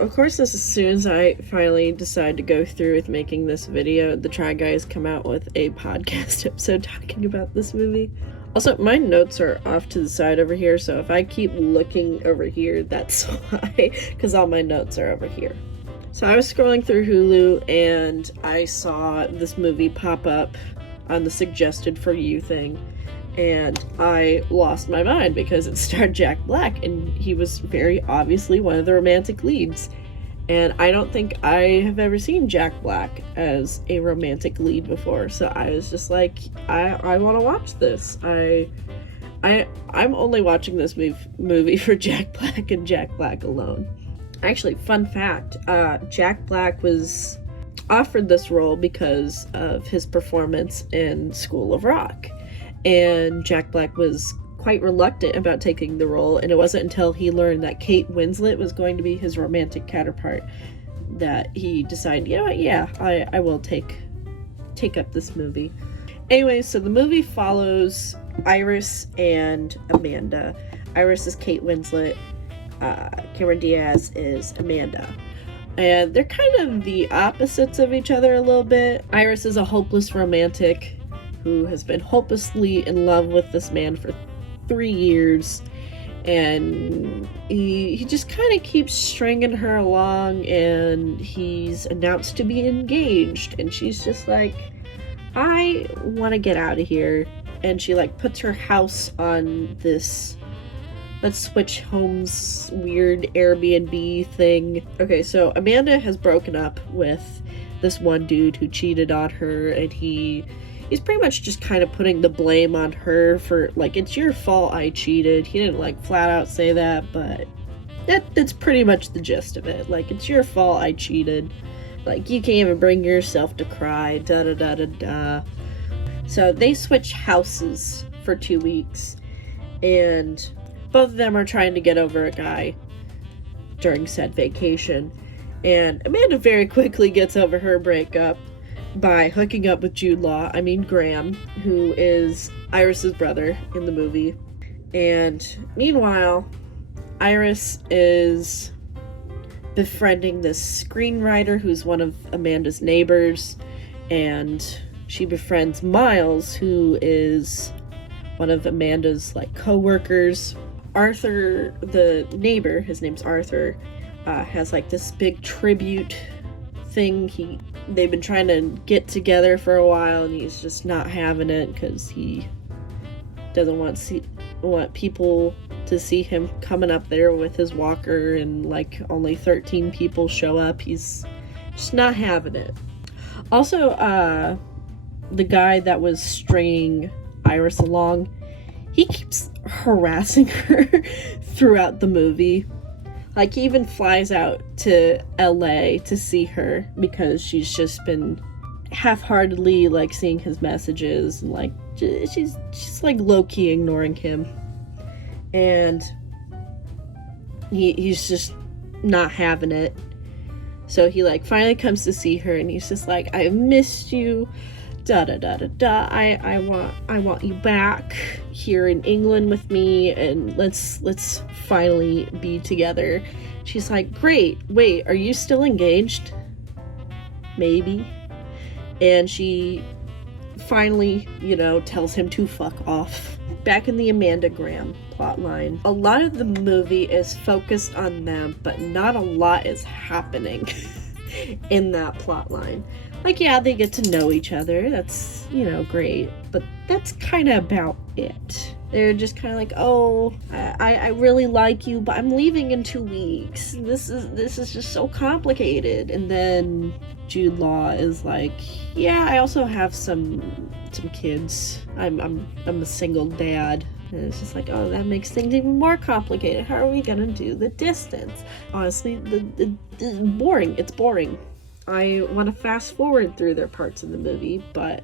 Of course, as soon as I finally decide to go through with making this video, the Try Guys come out with a podcast episode talking about this movie. Also, my notes are off to the side over here, so if I keep looking over here, that's why, because all my notes are over here. So I was scrolling through Hulu, and I saw this movie pop up on the suggested for you thing, and I lost my mind because it starred Jack Black, and he was very obviously one of the romantic leads. And I don't think I have ever seen Jack Black as a romantic lead before, so I was just like, I want to watch this. I'm only watching this movie for Jack Black and Jack Black alone. Actually, fun fact, Jack Black was offered this role because of his performance in School of Rock. And Jack Black was quite reluctant about taking the role, and it wasn't until he learned that Kate Winslet was going to be his romantic counterpart that he decided, you know what, yeah, I will take up this movie. Anyway, so the movie follows Iris and Amanda. Iris is Kate Winslet, Cameron Diaz is Amanda. And they're kind of the opposites of each other a little bit. Iris is a hopeless romantic who has been hopelessly in love with this man for 3 years, and he just kind of keeps stringing her along, and he's announced to be engaged, and she's just like, I want to get out of here. And she like puts her house on this let's switch homes weird Airbnb thing. Okay, so Amanda has broken up with this one dude who cheated on her, and he's pretty much just kind of putting the blame on her for, like, it's your fault I cheated. He didn't, like, flat out say that, but that's pretty much the gist of it. Like, it's your fault I cheated. Like, you can't even bring yourself to cry, da-da-da-da-da. So they switch houses for 2 weeks, and both of them are trying to get over a guy during said vacation. And Amanda very quickly gets over her breakup by hooking up with Graham, who is Iris's brother in the movie. And meanwhile, Iris is befriending this screenwriter who's one of Amanda's neighbors, and she befriends Miles, who is one of Amanda's, like, co-workers. Arthur, the neighbor, his name's Arthur, has, like, this big tribute thing. They've been trying to get together for a while, and he's just not having it because he doesn't want people to see him coming up there with his walker, and, like, only 13 people show up. He's just not having it. Also, the guy that was stringing Iris along, he keeps harassing her throughout the movie. Like, he even flies out to LA to see her because she's just been half-heartedly, like, seeing his messages, and, like, she's like, low-key ignoring him. And he's just not having it. So he, like, finally comes to see her, and he's just like, I missed you, da-da-da-da-da, I want you back here in England with me, and let's finally be together. She's like, great, wait, are you still engaged? Maybe. And she finally, tells him to fuck off. Back in the Amanda Graham plotline, a lot of the movie is focused on them, but not a lot is happening in that plotline. Like, yeah, they get to know each other, that's, great, but that's kind of about it. They're just kind of like, oh, I really like you, but I'm leaving in 2 weeks. This is just so complicated. And then Jude Law is like, yeah, I also have some kids. I'm a single dad. And it's just like, oh, that makes things even more complicated. How are we gonna do the distance? Honestly, it's boring. It's boring. I want to fast forward through their parts in the movie, but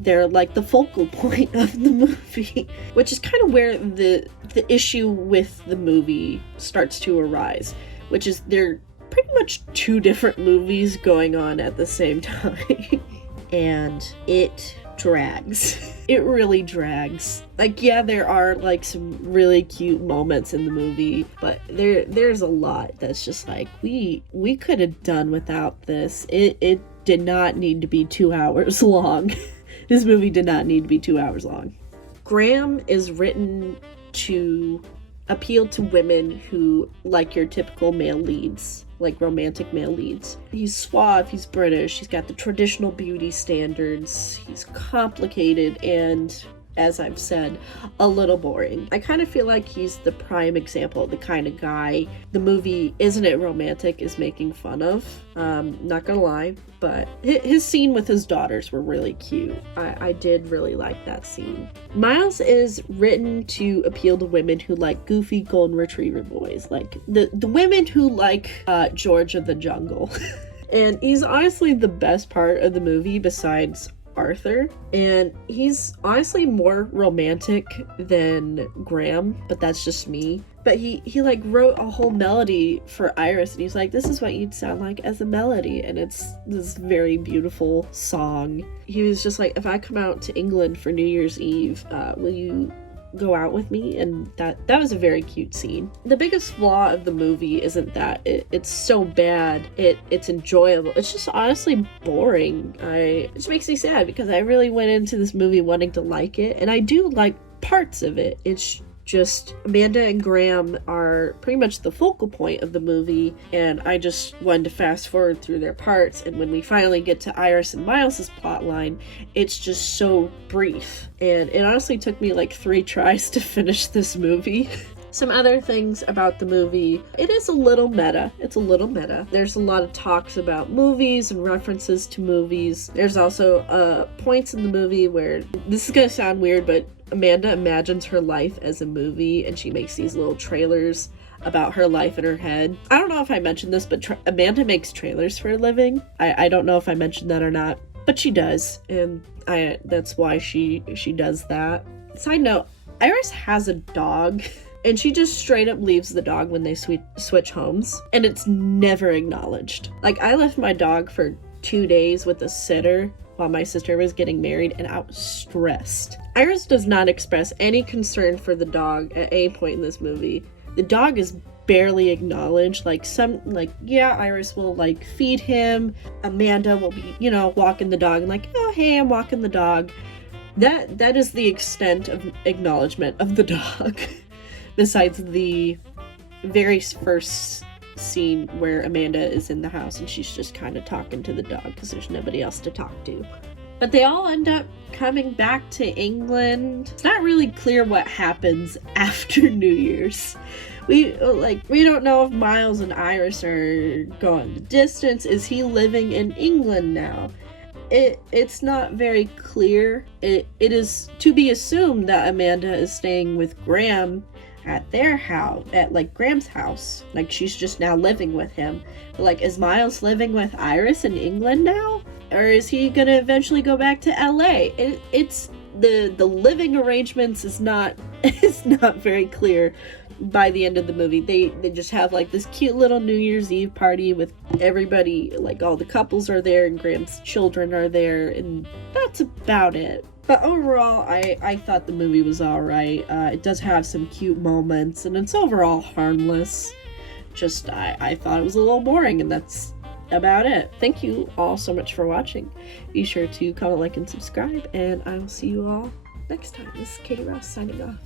they're like the focal point of the movie, which is kind of where the issue with the movie starts to arise, which is they're pretty much 2 different movies going on at the same time. And it drags. It really drags. Like, yeah, there are like some really cute moments in the movie, but there's a lot that's just like, we could have done without this. It did not need to be 2 hours long. This movie did not need to be 2 hours long. Graham is written to appeal to women who like your typical male leads, like romantic male leads. He's suave, he's British, he's got the traditional beauty standards, he's complicated, and as I've said, a little boring. I kind of feel like he's the prime example of the kind of guy the movie Isn't It Romantic is making fun of. Not gonna lie, but his scene with his daughters were really cute. I did really like that scene. Miles is written to appeal to women who like goofy golden retriever boys, like the women who like George of the Jungle. And he's honestly the best part of the movie besides Arthur, and he's honestly more romantic than Graham, but that's just me. But he like wrote a whole melody for Iris, and he's like, this is what you'd sound like as a melody, and it's this very beautiful song. He was just like, if I come out to England for New Year's Eve, will you go out with me? And that was a very cute scene. The biggest flaw of the movie isn't that it's so bad it's enjoyable. It's just honestly boring. It just makes me sad because I really went into this movie wanting to like it, and I do like parts of it. It's just Amanda and Graham are pretty much the focal point of the movie, and I just wanted to fast forward through their parts, and when we finally get to Iris and Miles's plotline, it's just so brief, and it honestly took me like 3 tries to finish this movie. Some other things about the movie, it is a little meta. It's a little meta. There's a lot of talks about movies and references to movies. There's also points in the movie where, this is gonna sound weird, but Amanda imagines her life as a movie, and she makes these little trailers about her life in her head. I don't know if I mentioned this, but Amanda makes trailers for a living. I don't know if I mentioned that or not, but she does, and that's why she does that. Side note, Iris has a dog, and she just straight up leaves the dog when they switch homes, and it's never acknowledged. Like, I left my dog for 2 days with a sitter while my sister was getting married, and I was stressed. Iris does not express any concern for the dog at any point in this movie. The dog is barely acknowledged. Yeah, Iris will like feed him. Amanda will be, walking the dog and like, oh hey, I'm walking the dog. That is the extent of acknowledgement of the dog. Besides the very first scene where Amanda is in the house and she's just kind of talking to the dog because there's nobody else to talk to. But they all end up coming back to England. It's not really clear what happens after New Year's. We don't know if Miles and Iris are going the distance. Is he living in England now? It's not very clear. It is to be assumed that Amanda is staying with Graham at their house, at like Graham's house. Like, she's just now living with him. But like, is Miles living with Iris in England now? Or is he gonna eventually go back to LA? It's the living arrangements is not it's not very clear by the end of the movie. They just have like this cute little New Year's Eve party with everybody, like all the couples are there and Graham's children are there, and that's about it. But overall, I thought the movie was alright. It does have some cute moments, and it's overall harmless. Just, I thought it was a little boring, and that's about it. Thank you all so much for watching. Be sure to comment, like, and subscribe, and I will see you all next time. This is Katie Ross signing off.